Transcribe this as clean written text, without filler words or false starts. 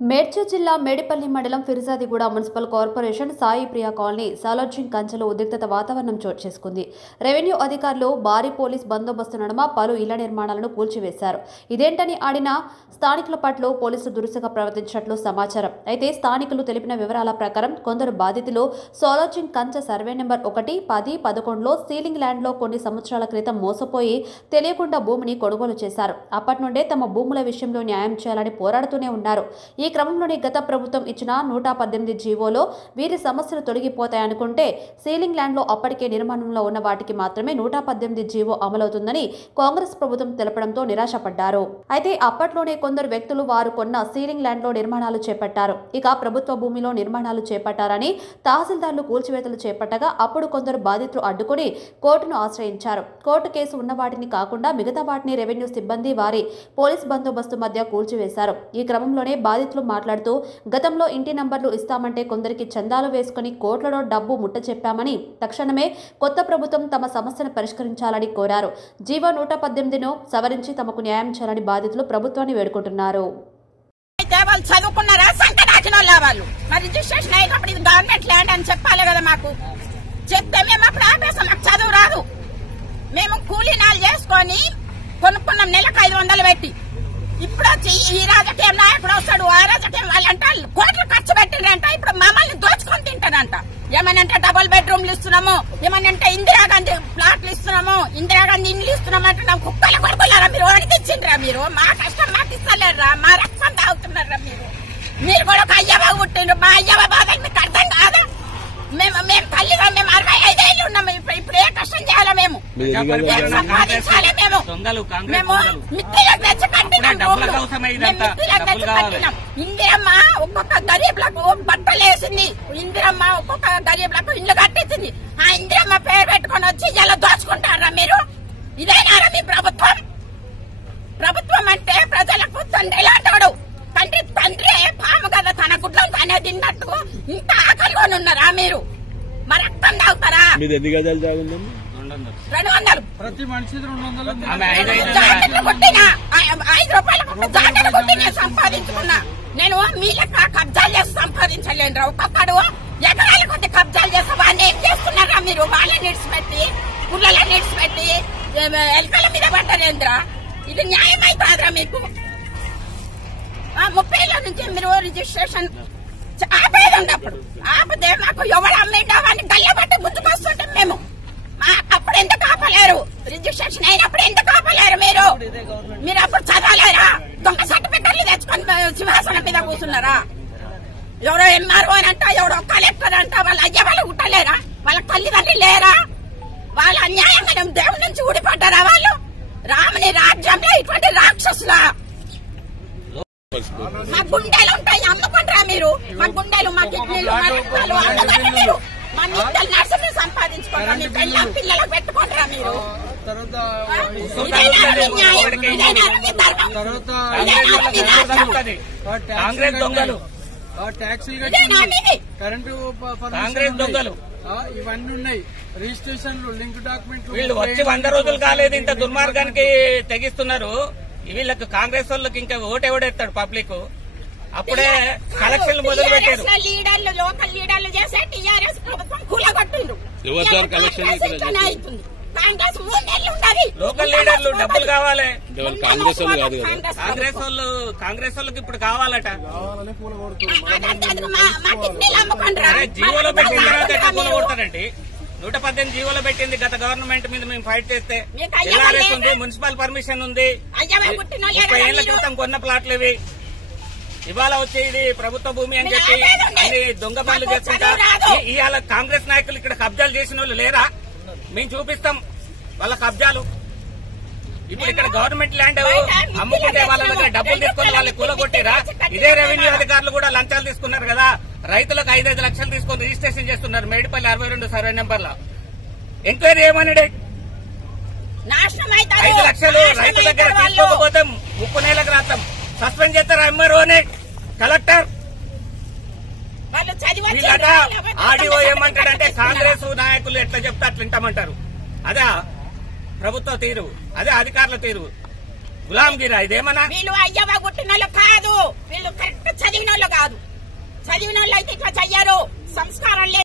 మేడ్చల్ జిల్లా మేడిపల్లి మండలం Firzadiguda municipal corporation Sai Priya colony Salarjung కంచెలో ఉద్రిక్తత వాతావరణం చోటు చేసుకుంది. రెవెన్యూ అధికారులు భారీ పోలీస్ బందోబస్తు నడుమ పలు ఇళ్ల నిర్మాణాలను కూల్చివేశారు. ఇదేంటని ఆడిన స్థానికుల పట్ల పోలీసులు దురుసుగా ప్రవర్తించినట్లు సమాచారం. అయితే స్థానికులు తెలిపిన వివరాల ప్రకారం కొందరు బాధితులు సాలార్జింగ్ కంచె సర్వే నెంబర్ 1, 10, 11లో సీలింగ్ ల్యాండ్లో కొన్ని సంవత్సరాల క్రితం మోసపోయి తెలియకుండా భూమిని కొనుగోలు చేశారు. అప్పటి నుండే తమ భూముల విషయంలో న్యాయం చేయాలని పోరాడుతూనే ఉన్నారు. ఈ క్రమంలోనే గత ప్రభుత్వం ఇచ్చిన 118 జీవోలో వీరి సమస్యలు తొలగిపోతాయనుకుంటే సీలింగ్ ల్యాండ్లో అప్పటికే నిర్మాణంలో ఉన్న వాటికి మాత్రమే 118 జీవో అమలవుతుందని కాంగ్రెస్ ప్రభుత్వం తెలపడంతో నిరాశపడ్డారు. అయితే అప్పట్లోనే కొందరు వ్యక్తులు వారు కొన్న సీలింగ్ ల్యాండ్లో నిర్మాణాలు చేపట్టారు. ఇక ప్రభుత్వ భూమిలో నిర్మాణాలు చేపట్టారని తహసీల్దార్లు కూల్చివేతలు చేపట్టగా అప్పుడు కొందరు బాధితులు అడ్డుకుని కోర్టును ఆశ్రయించారు. కోర్టు కేసు ఉన్న వాటిని కాకుండా మిగతా వాటిని రెవెన్యూ సిబ్బంది వారి పోలీస్ బందోబస్తు మధ్య కూల్చివేశారు. ఈ క్రమంలోనే బాధితులు మాట్లాడుతూ గతంలో ఇంటి నంబర్లు ఇస్తామంటే కొందరికి చందాలు వేసుకుని కోట్లలో డబ్బు ముట్ట చెప్పామని తక్షణమే కొత్త ప్రభుత్వం తమ సమస్యను పరిష్కరించాలని కోరారు. జీవో 118ను సవరించి తమకు న్యాయం చేయాలని బాధితులు ప్రభుత్వాన్ని వేడుకుంటున్నారు. చదువుకున్నారా వాళ్ళు మరి రిజిస్ట్రేషన్ అయినప్పుడు ఇది గవర్నమెంట్ ల్యాండ్ అని చెప్పాలి కదా. మాకు చెప్తే మేము అప్పుడు ఆపేసాం. మాకు చదువు రాదు. మేము కూలీనాలు చేసుకొని కొనుక్కున్నాం నెలకు 500 పెట్టి. ఇప్పుడు వచ్చి ఈ రాజకీయం నాయకుడు వస్తాడు, ఆ రాజకీయం వాళ్ళంట కోట్లు ఖర్చు పెట్టిండ్రంట. ఇప్పుడు మమ్మల్ని దోచుకొని తింటాడంట. ఏమనంటే డబుల్ బెడ్రూమ్లు ఇస్తున్నాము, ఏమనంటే ఇందిరాగాంధీ ప్లాట్లు ఇస్తున్నాము, ఇందిరాగాంధీ ఇండ్లు ఇస్తున్నాము అంటున్నాం. కుక్కల కొడుకులారా మీరు ఓడికిచ్చిండ్రా? మీరు మా కష్టం మాకు ఇస్తలేరా? మా రక్తం తాగుతున్నారా? మీరు కూడా ఒక అయ్యవ పుట్టిండ్రు. మా అయ్యవ బాధలు మీకు అర్థం కాదా? మేము తల్లిగా మేము 65 ఏళ్ళు ఉన్నాము. ఇప్పుడు ఏ కష్టం చేయాలా? మేము సంపాదించాలి. మేము మిత్రులకు తెచ్చి కట్టినాం. ఇందిరమ్మ ఒక్కొక్క గరీబ్లకు బట్టలు వేసింది. ఇందిరమ్మ ఒక్కొక్క గరీబ్లకు ఇల్లు కట్టించింది. ఆ ఇందిరమ్మ పేరు పెట్టుకుని వచ్చి ఇలా దోచుకుంటారా మీరు? ఇదేనారా మీ ప్రభుత్వం? ప్రభుత్వం అంటే ప్రజలకు తండ్రి లాంటాడు. తండ్రి పాము కదా, తన గుడ్లను తానే తిన్నట్టు ఇంత ఆకలిగా ఉన్నారా మీరు? మరి రక్తం తాగుతారా? 200 ప్రతి మనిషి 200 జాకెట్లు కొట్టినా 5 రూపాయలకు జాకెట్ కొట్టి నేను సంపాదించుకున్నా. నేను మీ లెక్క కబ్జాలు చేసి సంపాదించలేనురా. ఒక్కొక్కడు ఎకరాల కొద్ది కబ్జాలు చేస్తా. వాళ్ళు ఏం చేస్తున్నారా మీరు? వాళ్ళని నిడిచిపెట్టి పుల్లలని నిడిచిపెట్టి ఎలకల మీద పడ్డారేంద్రా? ఇది న్యాయం అవుతారా మీకు? 30 ఏళ్ళ నుంచి మీరు రిజిస్ట్రేషన్ ఆపేది ఉన్నప్పుడు ఆపితే మాకు ఎవరు అమ్మిండో అని గల్లబట్టి గుర్తుకొస్తుంటాం మేము. అప్పుడు ఎందుకు ఆపలేరు? రిజిస్ట్రేషన్ అయినప్పుడు ఎందుకు ఆపలేరు మీరు? మీరు అప్పుడు చదవలేరా? దొంగ సర్టిఫికెట్లు తెచ్చుకొని సింహాసనం మీద కూర్చున్నారా? ఎవరో ఎంఆర్ఓ అని అంట, ఎవరో కలెక్టర్ అంట. వాళ్ళ అయ్య వాళ్ళు ఉట్టలేరా? వాళ్ళ తల్లిదండ్రులు లేరా? వాళ్ళ అన్యాయంగా దేవుడి నుంచి ఊడిపడ్డారా వాళ్ళు? రాముని రాజ్యంలో ఇటువంటి రాక్షసులా? మా గుండెలు ఉంటాయి, అమ్ముకుంటారా మీరు? మా గుండెలు, మా కిడ్నీలు, మా రక్తాలు అమ్ముకుంటారా మీరు? మా నిత్యాలు నర్సులు సంపాదించుకుంటారా? మీ పిల్లలకు పెట్టుకుంటారా మీరు? కాంగ్రెస్ దొంగలు, ట్యాక్సీలు, కరెంటు కాంగ్రెస్ దొంగలు ఇవన్నీ ఉన్నాయి. రిజిస్ట్రేషన్లు, లింక్ డాక్యుమెంట్లు. వీళ్ళు వచ్చి 100 రోజులు కాలేదు, ఇంత దుర్మార్గానికి తెగిస్తున్నారు. వీళ్ళకి కాంగ్రెస్ వాళ్ళకి ఇంకా ఓటెవడెత్తాడు పబ్లిక్. అప్పుడే కలెక్షన్లు మొదలు పెట్టారు. లీడర్లు, లోకల్ లీడర్లు చేసే టీఆర్ఎస్ ప్రభుత్వం కూలగొట్టిండ్రు. కాంగ్రెస్ 3 నెలలు ఉండాలి. లోకల్ లీడర్లు డబ్బులు కావాలి. కాంగ్రెస్ వాళ్ళకి ఇప్పుడు కావాలట. జీవోలో పెట్టిన తర్వాత ఎట్లా కూలగొడతారండి? 118 జీవోలో పెట్టింది గత గవర్నమెంట్ మీద. మేము ఫైట్ చేస్తే ఎల్ఆర్ఎస్ ఉంది, మున్సిపల్ పర్మిషన్ ఉంది. 30 ఏళ్ల క్రితం కొన్న ప్లాట్లు ఇవి. ఇవాళ వచ్చి ఇది ప్రభుత్వ భూమి అని చెప్పి అన్ని దొంగ పనులు చేసుకుంటా. ఇవాళ కాంగ్రెస్ నాయకులు ఇక్కడ కబ్జాలు చేసిన వాళ్ళు లేరా? మేము చూపిస్తాం వాళ్ళ కబ్జాలు. ఇప్పుడు ఇక్కడ గవర్నమెంట్ ల్యాండ్ అమ్ముకుంటే వాళ్ళ దగ్గర డబ్బులు తీసుకుని వాళ్ళకి కూలగొట్టిరా? ఇదే రెవెన్యూ అధికారులు కూడా లంచాలు తీసుకున్నారు కదా. రైతులకు 5-5 లక్షలు తీసుకొని రిజిస్ట్రేషన్ చేస్తున్నారు మేడిపల్లి 62 సర్వే నెంబర్లో. ఎంక్వైరీ ఏమన్నాడు? 5 లక్షలు రైతు దగ్గర తీసుకోకపోతే 30 నెలలకు రాస్తాం. సస్పెండ్ చేస్తారు ఎంఆర్ఓని, కలెక్టర్. వీళ్ళట ఆర్డీఓ ఏమంటాడంటే కాంగ్రెస్ నాయకులు ఎట్లా చెప్తే అట్లా వింటామంటారు. అదే ప్రభుత్వ తీరు, అదే అధికారుల తీరు. గులాంగిరా ఇదేమన్నా? వీళ్ళు అయ్యవ గుట్టిన కాదు, వీళ్ళు కరెక్ట్ చదివిన కాదు. చదివిన వాళ్ళు అయితే ఇట్లా చెయ్యరు. సంస్కారం